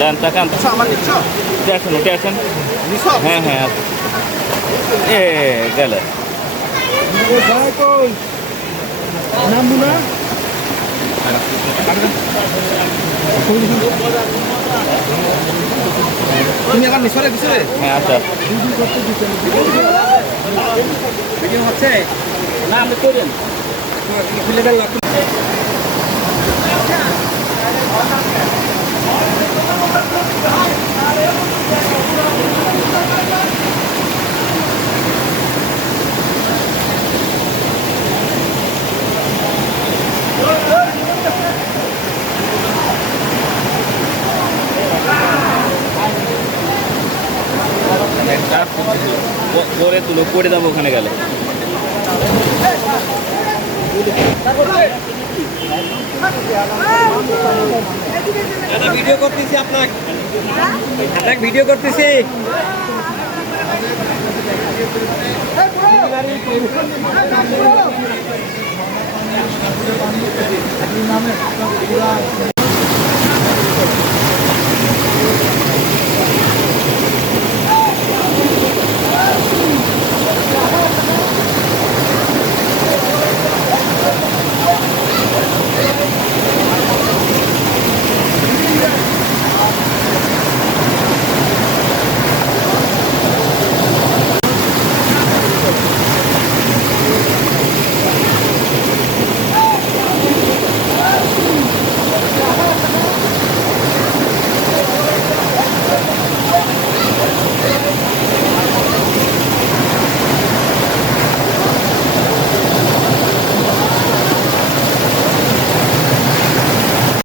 lane তাকান আমার নিচ্ছ উঠে আসেন নিচ্ছ হ্যাঁ হ্যাঁ এ গেল নামবো না তুমি এখন নিচরে দিছে হ্যাঁ আচ্ছা ভিডিও হচ্ছে না আপনি করেন খুলে গেল করে তুলো করে যাবো ওখানে গেলে ভিডিও করতেছি আপনাকে ভিডিও করতেছি